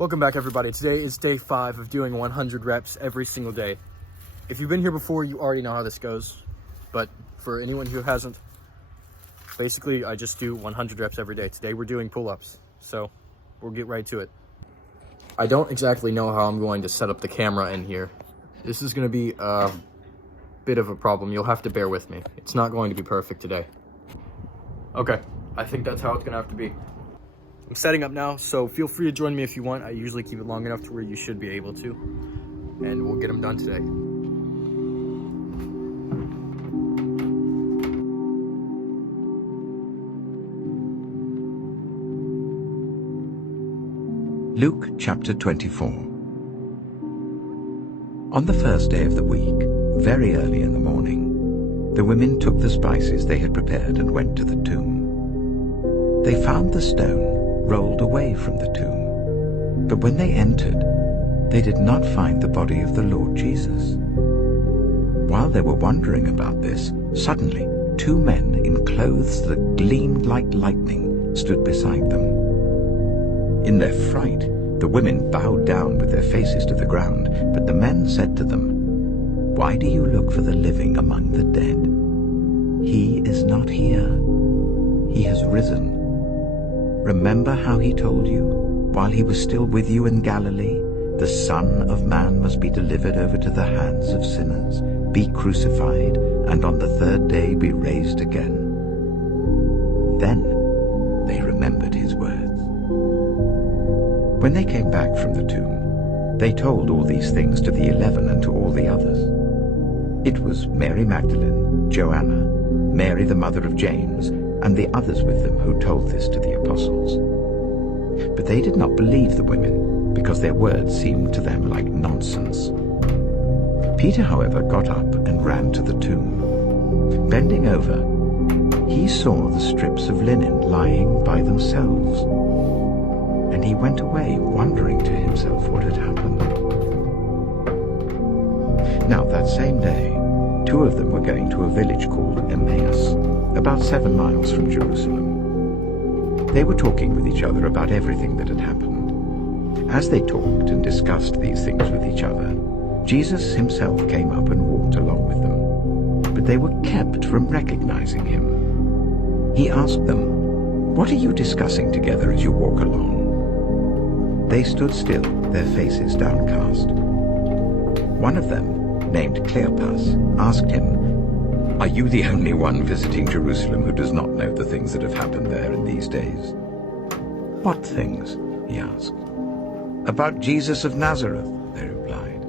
Welcome back, everybody. Today is day 5 of doing 100 reps every single day. If you've been here before, you already know how this goes. But for anyone who hasn't, basically I just do 100 reps every day. Today we're doing pull-ups, so we'll get right to it. I don't exactly know how I'm going to set up the camera in here. This is going to be a bit of a problem. You'll have to bear with me. It's not going to be perfect today. Okay, I think that's how it's going to have to be. I'm setting up now, so feel free to join me if you want. I usually keep it long enough to where you should be able to. And we'll get them done today. Luke chapter 24. On the first day of the week, very early in the morning, the women took the spices they had prepared and went to the tomb. They found the stone rolled away from the tomb, but when they entered, they did not find the body of the Lord Jesus. While they were wondering about this, suddenly 2 men in clothes that gleamed like lightning stood beside them. In their fright, the women bowed down with their faces to the ground, but the men said to them, "Why do you look for the living among the dead? He is not here. He has risen. Remember how he told you, while he was still with you in Galilee, the Son of Man must be delivered over to the hands of sinners, be crucified, and on the 3rd day be raised again." Then they remembered his words. When they came back from the tomb, they told all these things to the 11 and to all the others. It was Mary Magdalene, Joanna, Mary the mother of James, and the others with them who told this to the apostles. But they did not believe the women, because their words seemed to them like nonsense. Peter, however, got up and ran to the tomb. Bending over, he saw the strips of linen lying by themselves, and he went away wondering to himself what had happened. Now that same day, 2 of them were going to a village called Emmaus, about 7 miles from Jerusalem. They were talking with each other about everything that had happened. As they talked and discussed these things with each other, Jesus himself came up and walked along with them, but they were kept from recognizing him. He asked them, "What are you discussing together as you walk along?" They stood still, their faces downcast. One of them, named Cleopas, asked him, "Are you the only one visiting Jerusalem who does not know the things that have happened there in these days?" "What things?" he asked. "About Jesus of Nazareth," they replied.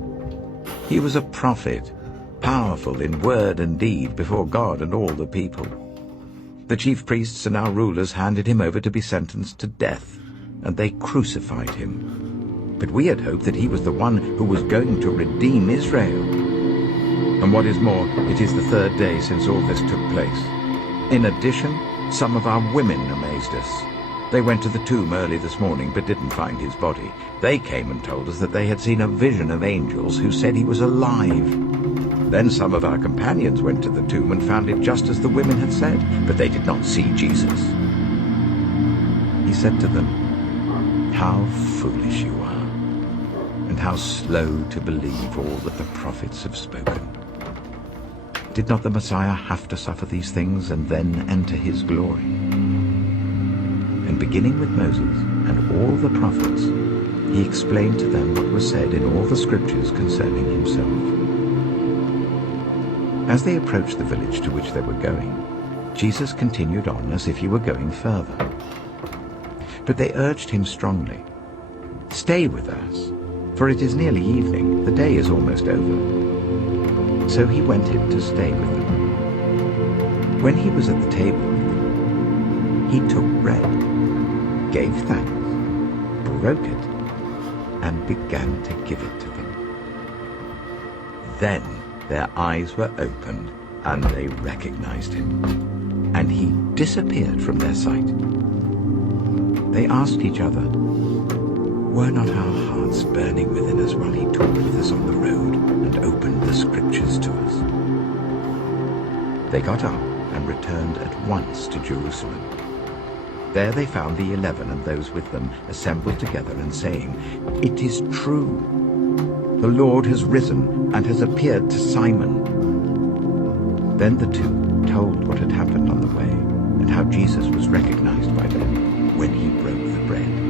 "He was a prophet, powerful in word and deed before God and all the people. The chief priests and our rulers handed him over to be sentenced to death, and they crucified him. But we had hoped that he was the one who was going to redeem Israel. And what is more, it is the 3rd day since all this took place. In addition, some of our women amazed us. They went to the tomb early this morning but didn't find his body. They came and told us that they had seen a vision of angels who said he was alive. Then some of our companions went to the tomb and found it just as the women had said, but they did not see Jesus." He said to them, "How foolish you are, and how slow to believe all that the prophets have spoken. Did not the Messiah have to suffer these things and then enter his glory?" And beginning with Moses and all the prophets, he explained to them what was said in all the scriptures concerning himself. As they approached the village to which they were going, Jesus continued on as if he were going further. But they urged him strongly, "Stay with us, for it is nearly evening, the day is almost over." So he went in to stay with them. When he was at the table with them, he took bread, gave thanks, broke it, and began to give it to them. Then their eyes were opened, and they recognized him, and he disappeared from their sight. They asked each other, "Were not our hearts burning within us while he talked with us on the road and opened the scriptures to us?" They got up and returned at once to Jerusalem. There they found the 11 and those with them assembled together and saying, "It is true. The Lord has risen and has appeared to Simon." Then the two told what had happened on the way and how Jesus was recognized by them when he broke the bread.